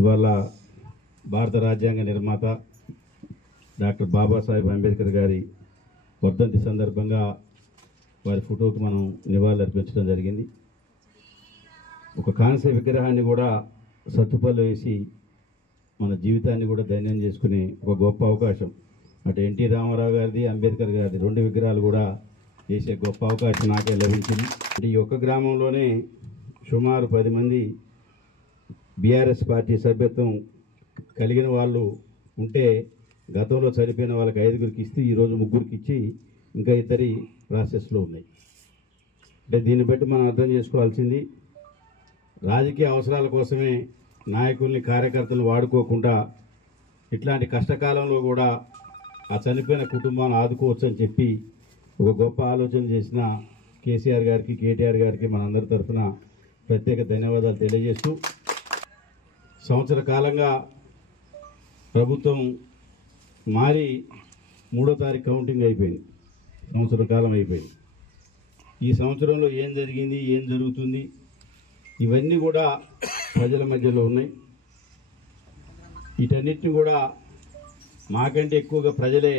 ఇవాళ భారత రాజ్యాంగ నిర్మాత డాక్టర్ బాబాసాహెబ్ అంబేద్కర్ గారి వర్ధంతి సందర్భంగా వారి ఫోటోకి మనం నివాళులు అర్పించడం జరిగింది. ఒక కాంస్య విగ్రహాన్ని కూడా సత్తుపల్లి వేసి మన జీవితాన్ని కూడా ధన్యం చేసుకునే ఒక గొప్ప అవకాశం. అటు ఎన్టీ రామారావు గారిది, అంబేద్కర్ గారిది రెండు విగ్రహాలు కూడా చేసే గొప్ప అవకాశం నాకే లభించింది. ఈ ఒక్క గ్రామంలోనే సుమారు 10 మంది బీఆర్ఎస్ పార్టీ సభ్యత్వం కలిగిన వాళ్ళు ఉంటే గతంలో చనిపోయిన వాళ్ళకి 5గురికి ఇస్తే ఈరోజు 3గురికి ఇచ్చి ఇంకా 2 ప్రాసెస్లో ఉన్నాయి. అంటే దీన్ని బట్టి మనం అర్థం చేసుకోవాల్సింది, రాజకీయ అవసరాల కోసమే నాయకుల్ని కార్యకర్తలు వాడుకోకుండా ఇట్లాంటి కష్టకాలంలో కూడా ఆ చనిపోయిన కుటుంబాన్ని ఆదుకోవచ్చు అని చెప్పి ఒక గొప్ప ఆలోచన చేసిన కేసీఆర్ గారికి, కేటీఆర్ గారికి మనందరి తరఫున ప్రత్యేక ధన్యవాదాలు తెలియజేస్తూ, సంవత్సర కాలంగా ప్రభుత్వం మారి 3వ తారీఖు కౌంటింగ్ అయిపోయింది. సంవత్సర కాలం అయిపోయింది. ఈ సంవత్సరంలో ఏం జరిగింది, ఏం జరుగుతుంది, ఇవన్నీ కూడా ప్రజల మధ్యలో ఉన్నాయి. వీటన్నిటిని కూడా మాకంటే ఎక్కువగా ప్రజలే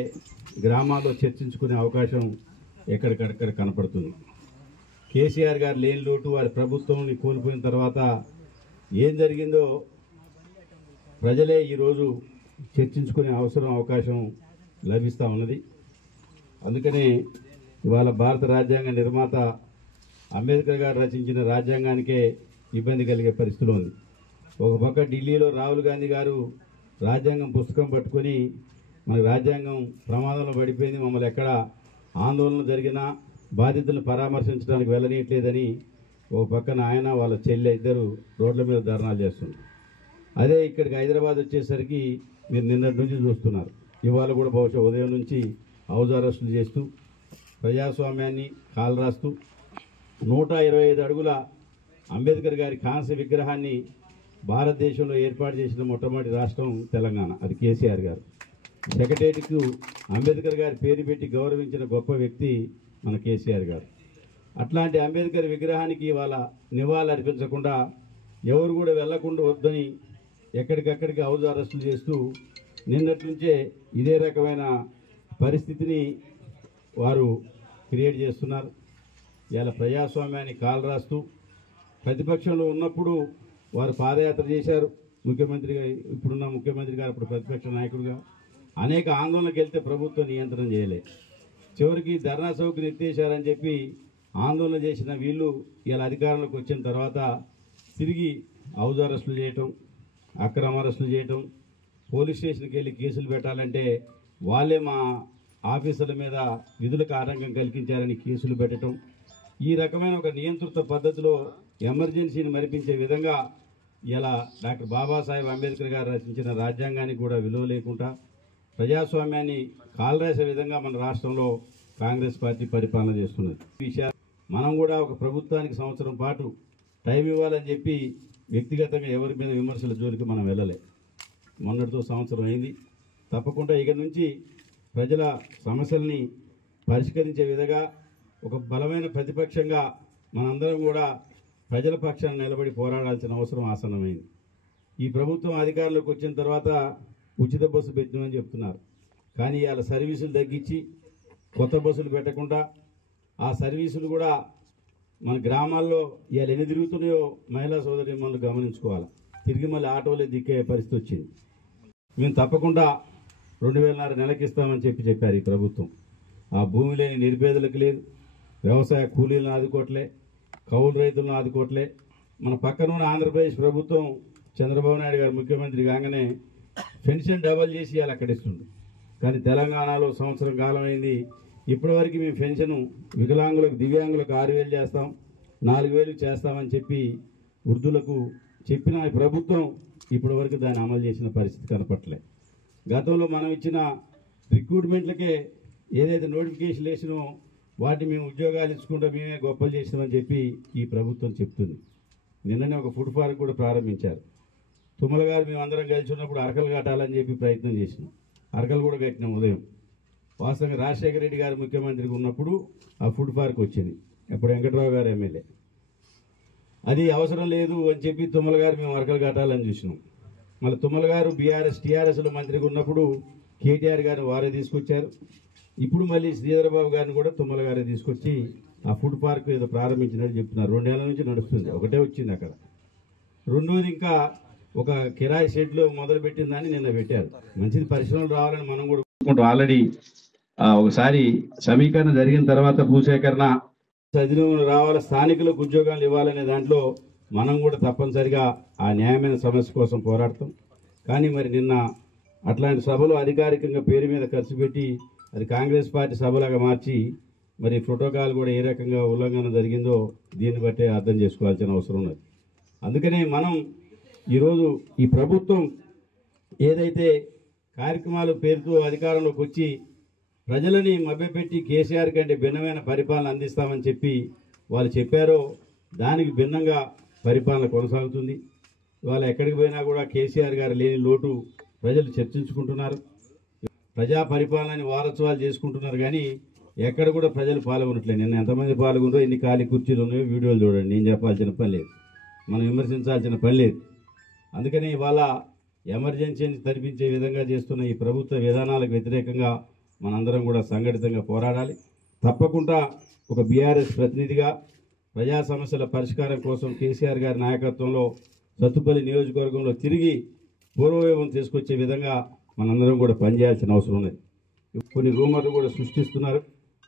గ్రామాల్లో చర్చించుకునే అవకాశం ఎక్కడికక్కడ కనపడుతుంది. కేసీఆర్ గారు లేని లోటు, వారి ప్రభుత్వాన్ని కోల్పోయిన తర్వాత ఏం జరిగిందో ప్రజలే ఈరోజు చర్చించుకునే అవకాశం లభిస్తూ ఉన్నది. అందుకనే ఇవాళ భారత రాజ్యాంగ నిర్మాత అంబేద్కర్ గారు రచించిన రాజ్యాంగానికే ఇబ్బంది కలిగే పరిస్థితిలో ఉంది. ఒక పక్క ఢిల్లీలో రాహుల్ గాంధీ గారు రాజ్యాంగం పుస్తకం పట్టుకొని మన రాజ్యాంగం ప్రమాదంలో పడిపోయింది, మమ్మల్ని ఎక్కడ ఆందోళన జరిగినా బాధితులను పరామర్శించడానికి వెళ్ళనీయట్లేదని ఒక పక్కన ఆయన వాళ్ళ చెల్లె ఇద్దరు రోడ్ల మీద ధర్నాలు చేస్తున్నారు. అదే ఇక్కడికి హైదరాబాద్ వచ్చేసరికి మీరు నిన్నటి నుంచి చూస్తున్నారు. ఇవాళ కూడా బహుశా ఉదయం నుంచి హౌస్ అరెస్టులు చేస్తూ ప్రజాస్వామ్యాన్ని కాలరాస్తూ 125 అడుగుల అంబేద్కర్ గారి కాంస్య విగ్రహాన్ని భారతదేశంలో ఏర్పాటు చేసిన మొట్టమొదటి రాష్ట్రం తెలంగాణ. అది కేసీఆర్ గారు. సెక్రటేరియట్కు అంబేద్కర్ గారి పేరు పెట్టి గౌరవించిన గొప్ప వ్యక్తి మన కేసీఆర్ గారు. అట్లాంటి అంబేద్కర్ విగ్రహానికి ఇవాళ నివాళులు అర్పించకుండా ఎవరు కూడా వెళ్లకుండా వద్దని ఎక్కడికక్కడికి హౌస్ అరెస్టులు చేస్తూ నిన్నటి నుంచే ఇదే రకమైన పరిస్థితిని వారు క్రియేట్ చేస్తున్నారు. ఇలా ప్రజాస్వామ్యాన్ని కాలరాస్తూ ప్రతిపక్షంలో ఉన్నప్పుడు వారు పాదయాత్ర చేశారు. ముఖ్యమంత్రిగా ఇప్పుడున్న ముఖ్యమంత్రి గారు ఇప్పుడు ప్రతిపక్ష నాయకుడిగా అనేక ఆందోళనకు వెళ్తే ప్రభుత్వం నియంత్రణ చేయలేదు. చివరికి ధర్నా చౌక్ని ఎత్తేసారని చెప్పి ఆందోళన చేసిన వీళ్ళు ఇలా అధికారంలోకి వచ్చిన తర్వాత తిరిగి హౌస్ అరెస్టులు చేయటం, అక్రమ అరెస్టులు చేయటం, పోలీస్ స్టేషన్కి వెళ్ళి కేసులు పెట్టాలంటే వాళ్ళే మా ఆఫీసర్ల మీద విధులకు ఆటంకం కల్పించారని కేసులు పెట్టడం, ఈ రకమైన ఒక నియంత్రిత పద్ధతిలో ఎమర్జెన్సీని మరిపించే విధంగా ఇలా డాక్టర్ బాబాసాహెబ్ అంబేద్కర్ గారు రచించిన రాజ్యాంగానికి కూడా విలువ లేకుండా ప్రజాస్వామ్యాన్ని కాలరాసే విధంగా మన రాష్ట్రంలో కాంగ్రెస్ పార్టీ పరిపాలన చేస్తున్నది. ఈ విషయాలు మనం కూడా ఒక ప్రభుత్వానికి సంవత్సరం పాటు టైం ఇవ్వాలని చెప్పి వ్యక్తిగతంగా ఎవరి మీద విమర్శల జోలికి మనం వెళ్ళలే. మొన్నటితో సంవత్సరం అయింది. తప్పకుండా ఇక నుంచి ప్రజల సమస్యల్ని పరిష్కరించే విధంగా ఒక బలమైన ప్రతిపక్షంగా మనందరం కూడా ప్రజల పక్షాన్ని నిలబడి పోరాడాల్సిన అవసరం ఆసన్నమైంది. ఈ ప్రభుత్వం అధికారంలోకి వచ్చిన తర్వాత ఉచిత బస్సు పెట్టినని చెప్తున్నారు. కానీ ఇవాళ సర్వీసులు తగ్గించి కొత్త బస్సులు పెట్టకుండా ఆ సర్వీసులు కూడా మన గ్రామాల్లో ఇవాళ ఎన్ని తిరుగుతున్నాయో మహిళా సోదరి మనం గమనించుకోవాలి. తిరిగి మళ్ళీ ఆటోలే దిక్కే పరిస్థితి వచ్చింది. మేము తప్పకుండా 2,500 నెలకి ఇస్తామని చెప్పారు ఈ ప్రభుత్వం. ఆ భూమి లేని నిరుపేదలకు లేదు, వ్యవసాయ కూలీలను ఆదుకోవట్లే, కౌలు రైతులను ఆదుకోవట్లే. మన పక్కనున్న ఆంధ్రప్రదేశ్ ప్రభుత్వం చంద్రబాబు నాయుడు గారు ముఖ్యమంత్రి కాగానే పెన్షన్ డబల్ చేసి ఇవాళ అక్కడ ఇస్తుంది. కానీ తెలంగాణలో సంవత్సరం కాలం అయింది, ఇప్పటివరకు మేము పెన్షన్ వికలాంగులకు, దివ్యాంగులకు 6,000 చేస్తాం, 4,000 చేస్తామని చెప్పి వృద్ధులకు చెప్పిన ప్రభుత్వం ఇప్పటివరకు దాన్ని అమలు చేసిన పరిస్థితి కనపట్లే. గతంలో మనం ఇచ్చిన రిక్రూట్మెంట్లకే ఏదైతే నోటిఫికేషన్ వేసినో వాటి మేము ఉద్యోగాలు ఇచ్చుకుంటూ మేమే గొప్పలు చేసినామని చెప్పి ఈ ప్రభుత్వం చెప్తుంది. నిన్ననే ఒక ఫుడ్ పార్క్ కూడా ప్రారంభించారు. తుమ్మల గారు మేమందరం కలిసి ఉన్నప్పుడు అరకలు కట్టాలని చెప్పి ప్రయత్నం చేసినాం. అరకలు కూడా కట్టినాం ఉదయం. వాస్తవంగా రాజశేఖర రెడ్డి గారు ముఖ్యమంత్రిగా ఉన్నప్పుడు ఆ ఫుడ్ పార్క్ వచ్చింది. అప్పుడు వెంకట్రావు గారు ఎమ్మెల్యే. అది అవసరం లేదు అని చెప్పి తుమ్మల గారు మేము అరకలు కట్టాలని చూసినాం. మళ్ళీ తుమ్మల గారు టీఆర్ఎస్లో మంత్రిగా ఉన్నప్పుడు కేటీఆర్ గారిని వారే తీసుకొచ్చారు. ఇప్పుడు మళ్ళీ శ్రీధర్ బాబు గారిని కూడా తుమ్మల గారే తీసుకొచ్చి ఆ ఫుడ్ పార్క్ ఏదో ప్రారంభించినట్టు చెప్తున్నారు. 2 ఏళ్ల నుంచి నడుస్తుంది, ఒకటే వచ్చింది అక్కడ. రెండోది ఇంకా ఒక కిరాయి షెడ్లో మొదలుపెట్టిందని నిన్న పెట్టారు. మంచిది, పరిశ్రమలు రావాలని మనం కూడా ఆల్రెడీ ఒకసారి సమీకరణ జరిగిన తర్వాత భూసేకరణ చదువులు రావాలి, స్థానికులకు ఉద్యోగాలు ఇవ్వాలనే దాంట్లో మనం కూడా తప్పనిసరిగా ఆ న్యాయమైన సమస్య కోసం పోరాడతాం. కానీ మరి నిన్న అట్లాంటి సభలు అధికారికంగా పేరు మీద ఖర్చు పెట్టి అది కాంగ్రెస్ పార్టీ సభలాగా మార్చి మరి ప్రోటోకాల్ కూడా ఏ రకంగా ఉల్లంఘన జరిగిందో దీన్ని బట్టే అర్థం చేసుకోవాల్సిన అవసరం ఉన్నది. అందుకనే మనం ఈరోజు ఈ ప్రభుత్వం ఏదైతే కార్యక్రమాల పేరుతో అధికారంలోకి వచ్చి ప్రజలని మభ్యపెట్టి కేసీఆర్ కంటే భిన్నమైన పరిపాలన అందిస్తామని చెప్పి వాళ్ళు చెప్పారో దానికి భిన్నంగా పరిపాలన కొనసాగుతుంది. ఇవాళ ఎక్కడికి పోయినా కూడా కేసీఆర్ గారు లేని లోటు ప్రజలు చర్చించుకుంటున్నారు. ప్రజా పరిపాలనని వారోత్సవాలు చేసుకుంటున్నారు. కానీ ఎక్కడ కూడా ప్రజలు పాల్గొనట్లేదు. నిన్న ఎంతమంది పాల్గొన్నారో, ఎన్ని ఖాళీ కుర్చీలు ఉన్నాయో వీడియోలు చూడండి. నేను చెప్పాల్సిన పని లేదు, మనం విమర్శించాల్సిన పని లేదు. అందుకని ఇవాళ ఎమర్జెన్సీని తరిపించే విధంగా చేస్తున్న ఈ ప్రభుత్వ విధానాలకు వ్యతిరేకంగా మనందరం కూడా సంఘటితంగా పోరాడాలి. తప్పకుండా ఒక బీఆర్ఎస్ ప్రతినిధిగా ప్రజా సమస్యల పరిష్కారం కోసం కేసీఆర్ గారి నాయకత్వంలో సత్తుపల్లి నియోజకవర్గంలో తిరిగి పూర్వవైభవం తీసుకొచ్చే విధంగా మనందరం కూడా పనిచేయాల్సిన అవసరం ఉన్నది. కొన్ని రూమర్లు కూడా సృష్టిస్తున్నారు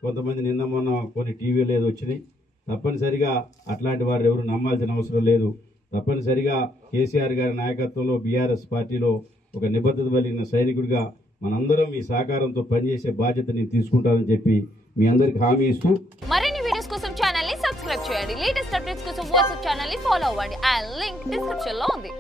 కొంతమంది. నిన్న మొన్న కొన్ని టీవీలు ఏదో వచ్చినాయి. తప్పనిసరిగా అట్లాంటి వారు ఎవరు నమ్మాల్సిన అవసరం లేదు. తప్పనిసరిగా కేసీఆర్ గారి నాయకత్వంలో బీఆర్ఎస్ పార్టీలో ఒక నిబద్ధత కలిగిన సైనికుడిగా మనందరం ఈ సహకారంతో పనిచేసే బాధ్యత నేను తీసుకుంటానని చెప్పి మీ అందరికి హామీ ఇస్తూ మరిన్ని వీడియోస్ కోసం ఛానల్ ని సబ్స్క్రైబ్ చేయండి. లేటెస్ట్ అప్డేట్స్ కోసం వాట్సాప్ ఛానల్ ని ఫాలో అవ్వండి. ఆ లింక్ డిస్క్రిప్షన్ లో ఉంది.